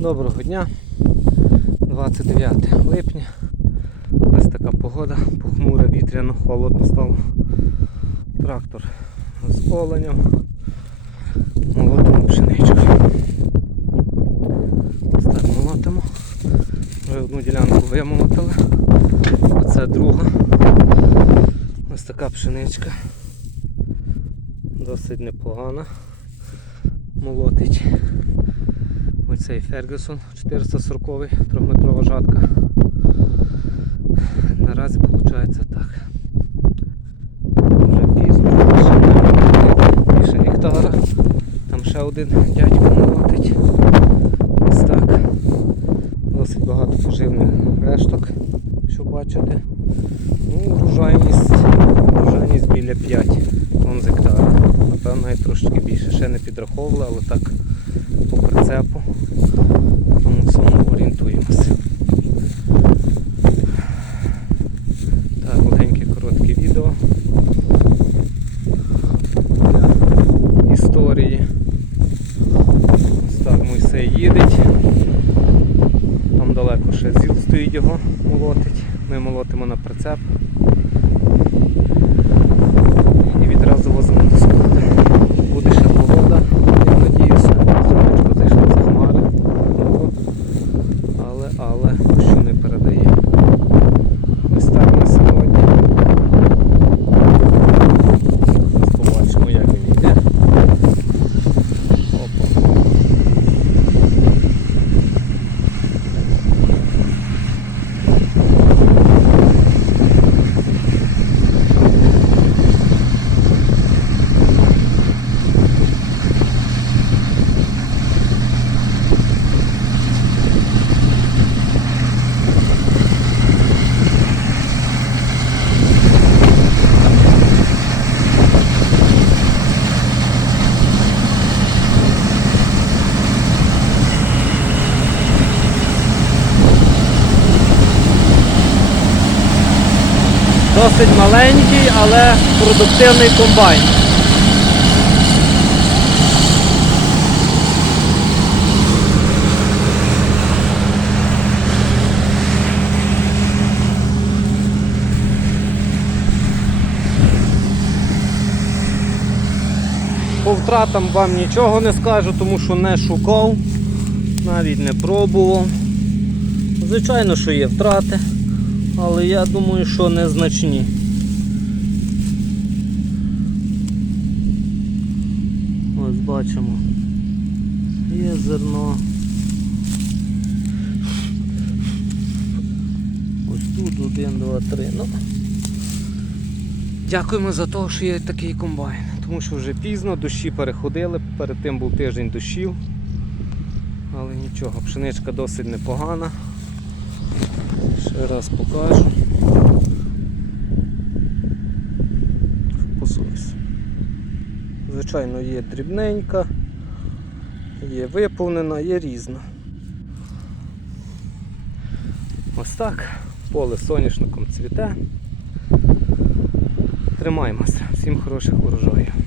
Доброго дня, 29 липня. Ось така погода, похмура, вітряно, холодно стало. Трактор з оленем. Молотимо пшеничку. Ось так молотимо. Вже одну ділянку вимолотили. Оце друга. Ось така пшеничка. Досить непогана. Молотить. Оцей Фергюсон 440 трьохметрова жатка. Наразі виходить так. Вже пізно, більше гектара. Там ще один дядько молотить. Ось так. Досить багато поживних решток, що бачите. Ну, врожайність, врожайність біля 5 тонн з гектара. Напевно, навіть трошки більше. Ще не підраховували, але так по прицепу. Тому в цьому орієнтуємося. Так, легеньке коротке відео. Для історії. Ось так Мойсей їдеть. Там далеко ще зіл стоїть його молотить. Ми молотимо на прицеп. І відразу возимо до складу. Буде ще погода, я надіюся. Сонечко зайшло за хмари. Ну, Але, але, що не передає. Ось так на сьогодні. Зараз побачимо, як він йде. Опа. Досить маленький, але продуктивний комбайн. По втратам вам нічого не скажу, тому що не шукав, навіть не пробував. Звичайно, що є втрати але я думаю, що незначні. Ось бачимо. Є зерно. Ось тут один, два, три. Ну. Дякуємо за те, що є такий комбайн. Тому що вже пізно, дощі переходили, перед тим був тиждень дощів. Але нічого, пшеничка досить непогана. Ще раз покажу. Фокусуйся. Звичайно, є дрібненька, є виповнена, є різна. Ось так. Поле соняшником цвіте. Тримаємося. Всім хороших урожаїв.